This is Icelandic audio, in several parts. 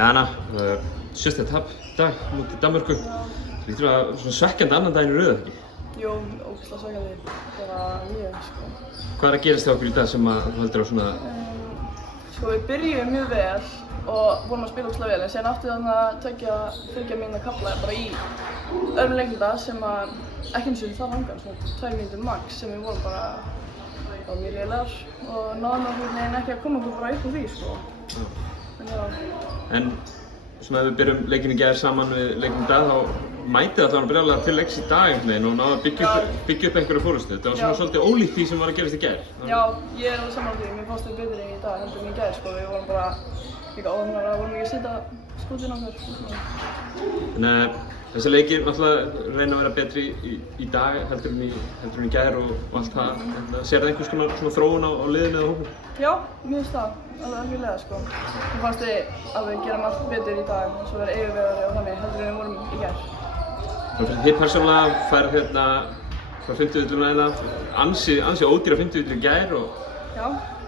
Jana, sjösta etapp í dag mútið Danmörku. Það lítur að svona svekkjandi annan daginn í röð, ekki? Jú, ógeðslega svekkjandi. Bara mjög, sko. Hvað er að gerast hjá okkur í dag sem að þú heldur á svona... Sko, við byrjum mjög vel og vorum að spila ógeðslega vel, en síðan áttu þarna að þriggja mínútna kafla bara í öðrum leikluta sem að ekki eins og það langan, svona 2 mínútur max sem við vorum bara mjög lélegar og náðum okkur ekki að koma okkur bara upp úr því, sko. En svona ef við byrjum leikinn í gær saman við leikinn í dag þá mætið allavega brjálæðilega til leiks í dag einhvern veginn og náðu að byggja upp einhverju fórustu. Þetta var svona svolítið ólíkt því sem var að gerast í gær. Já, ég er alveg saman á því. Mér fannst við betri í dag heldur en í gær, sko. Við vorum bara líka óhenglar að vorum ekki að setja skotin á okkur. Þannig að þessi leikir náttúrulega reyna að vera betri í dag heldur en í gær og allt það. Sér það einhvers konar svona þróun á liðinu eða hópum? Já, mér finnst það. Alveg algjörlega, sko. Mér fannst við alveg gera allt betur í dag og svo vera yfirvegari og þannig heldur en við vorum í gær. Þið persónulega færð hérna frá 50 villuna ansi ódýra 50 villur í gær og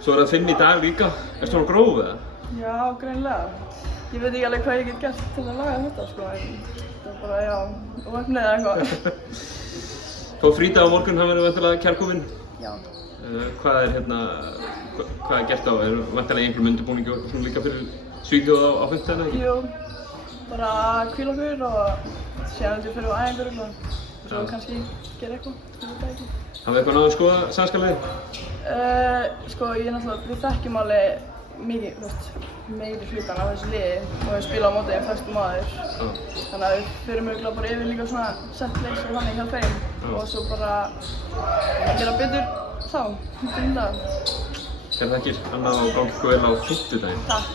svo er það 5 í dag líka. Erstu svona gróf eða? Já, greinilega. Ég veit ekki alveg hvað ég get gert til að laga þetta, sko, en það er bara, já, óheppni eða eitthvað. Þó frídag á morgun, hann verður væntanlega kærkominn. Já. Hvað er gert á? Er væntanlega einhverjum undirbúningi og svona líka fyrir Svíþjóð á 15. ekki? Jú, bara hvíla okkur og síðan fyrir á æfingur og svo kannski gera eitthvað, ég veit það ekki. Hafið eitthvað náðu að skoða sænska liðið? Sko, við þekkjum alveg mikið, meiri hlutan af þessu liði og við spila á móti þeim flestum maður. Þannig að við förum auðvitað bara yfir líka svona set plays og þannig hjá þeim og svo bara gera betur þá, dag. Þakir, Anna og gangi ykkur vel á 50 daginn. Takk.